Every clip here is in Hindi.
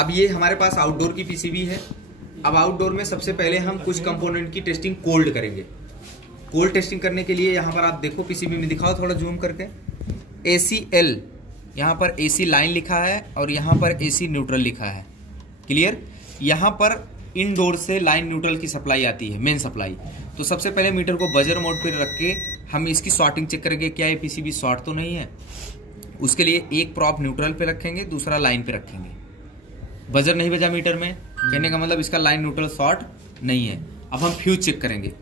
अब ये हमारे पास आउटडोर की पीसीबी है। अब आउटडोर में सबसे पहले हम कुछ कंपोनेंट की टेस्टिंग कोल्ड करेंगे। कोल्ड टेस्टिंग करने के लिए यहाँ पर आप देखो पीसीबी में दिखाओ थोड़ा जूम करके, ACL यहाँ पर AC लाइन लिखा है और यहाँ पर AC न्यूट्रल लिखा है। क्लियर। यहाँ पर इनडोर से लाइन न्यूट्रल की सप्लाई आती है, मेन सप्लाई। तो सबसे पहले मीटर को बजर मोड पर रख के हम इसकी शॉर्टिंग चेक करेंगे, क्या ये पीसीबी शॉर्ट तो नहीं है। उसके लिए एक प्रॉप न्यूट्रल पे रखेंगे, दूसरा लाइन पे रखेंगे। बजर नहीं बजा मीटर में, कहने का मतलब इसका लाइन न्यूट्रल शॉर्ट नहीं है। अब हम फ्यूज चेक करेंगे।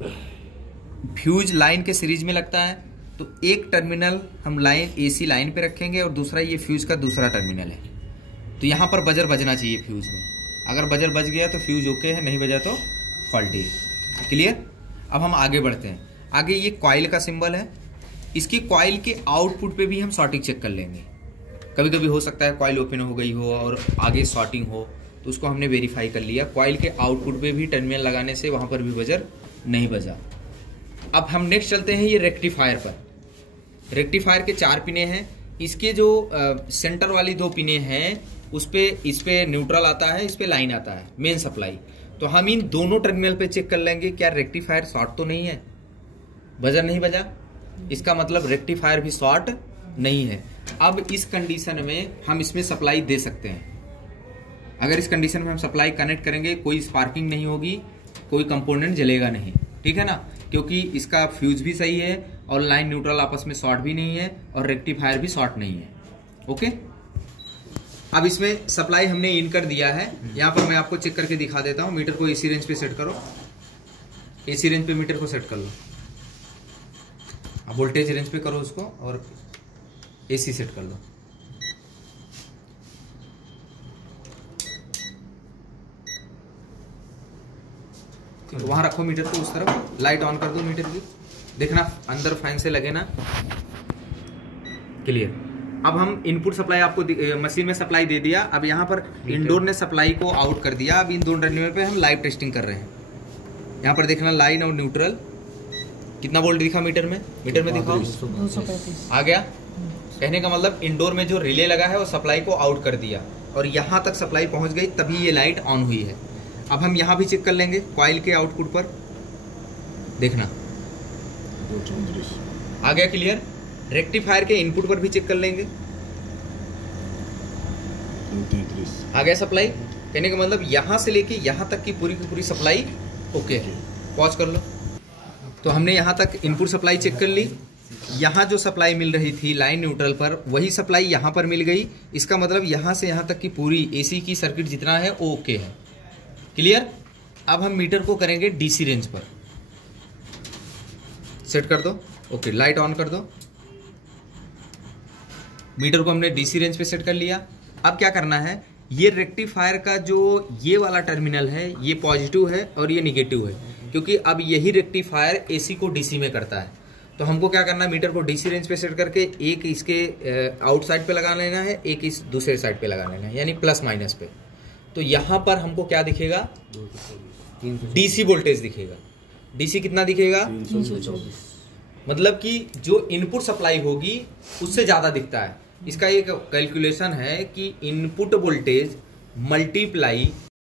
फ्यूज लाइन के सीरीज में लगता है, तो एक टर्मिनल हम लाइन AC लाइन पे रखेंगे और दूसरा ये फ्यूज का दूसरा टर्मिनल है। तो यहाँ पर बजर बजना चाहिए फ्यूज में। अगर बजर बज गया तो फ्यूज ओके है, नहीं बजा तो फॉल्टी है। क्लियर। अब हम आगे बढ़ते हैं। आगे ये कॉइल का सिंबल है, इसकी कॉइल के आउटपुट पे भी हम शॉर्टिंग चेक कर लेंगे। कभी कभी हो सकता है कॉइल ओपन हो गई हो और आगे शॉर्टिंग हो, तो उसको हमने वेरीफाई कर लिया। कॉइल के आउटपुट पे भी टर्मिनल लगाने से वहाँ पर भी बजर नहीं बजा। अब हम नेक्स्ट चलते हैं ये रेक्टिफायर पर। रेक्टिफायर के 4 पिने हैं। इसके जो सेंटर वाली 2 पिने हैं इस पे न्यूट्रल आता है, इस पे लाइन आता है, मेन सप्लाई। तो हम इन दोनों टर्मिनल पे चेक कर लेंगे क्या रेक्टिफायर शॉर्ट तो नहीं है। बजर नहीं बजा, इसका मतलब रेक्टिफायर भी शॉर्ट नहीं है। अब इस कंडीशन में हम इसमें सप्लाई दे सकते हैं। अगर इस कंडीशन में हम सप्लाई कनेक्ट करेंगे, कोई स्पार्किंग नहीं होगी, कोई कंपोनेंट जलेगा नहीं, ठीक है ना, क्योंकि इसका फ्यूज भी सही है और लाइन न्यूट्रल आपस में शॉर्ट भी नहीं है और रेक्टिफायर भी शॉर्ट नहीं है। ओके। अब इसमें सप्लाई हमने इन कर दिया है। यहाँ पर मैं आपको चेक करके दिखा देता हूँ। मीटर को AC रेंज पे सेट करो, AC रेंज पे मीटर को सेट कर लो। अब वोल्टेज रेंज पे करो उसको और AC सेट कर लो। तो वहां रखो मीटर को उस तरफ, लाइट ऑन कर दो मीटर की, देखना अंदर फैन से लगे ना। क्लियर। अब हम इनपुट सप्लाई आपको मशीन में सप्लाई दे दिया। अब यहाँ पर इंडोर ने सप्लाई को आउट कर दिया। अब इन दोनों टर्मिनल पे हम लाइव टेस्टिंग कर रहे हैं। यहाँ पर देखना लाइन और न्यूट्रल कितना वोल्ट दिखा मीटर में दिखाओ, 235 आ गया। कहने का मतलब इंडोर में जो रिले लगा है वो सप्लाई को आउट कर दिया और यहाँ तक सप्लाई पहुंच गई, तभी ये लाइट ऑन हुई है। अब हम यहाँ भी चेक कर लेंगे कॉइल के आउटपुट पर, देखना 234 आ गया। क्लियर। रेक्टिफायर के इनपुट पर भी चेक कर लेंगे, 233 आ गया सप्लाई। कहने का मतलब यहाँ से लेके यहाँ तक की पूरी सप्लाई ओके है। पॉज कर लो। तो हमने यहाँ तक इनपुट सप्लाई चेक कर ली। यहाँ जो सप्लाई मिल रही थी लाइन न्यूट्रल पर, वही सप्लाई यहाँ पर मिल गई। इसका मतलब यहाँ से यहाँ तक की पूरी AC की सर्किट जितना है वो ओके है। क्लियर। अब हम मीटर को करेंगे DC रेंज पर, सेट कर दो। ओके, लाइट ऑन कर दो। मीटर को हमने DC रेंज पे सेट कर लिया। अब क्या करना है, ये रेक्टिफायर का जो ये वाला टर्मिनल है ये पॉजिटिव है और ये निगेटिव है, क्योंकि अब यही रेक्टिफायर AC को DC में करता है। तो हमको क्या करना है, मीटर को DC रेंज पे सेट करके एक इसके आउटसाइड पे लगा लेना है, एक इस दूसरे साइड पे लगा लेना है, यानी प्लस माइनस पे। तो यहाँ पर हमको क्या दिखेगा, DC वोल्टेज दिखेगा। DC कितना दिखेगा, 324 मतलब कि जो इनपुट सप्लाई होगी उससे ज़्यादा दिखता है। इसका एक कैलकुलेशन है कि इनपुट वोल्टेज मल्टीप्लाई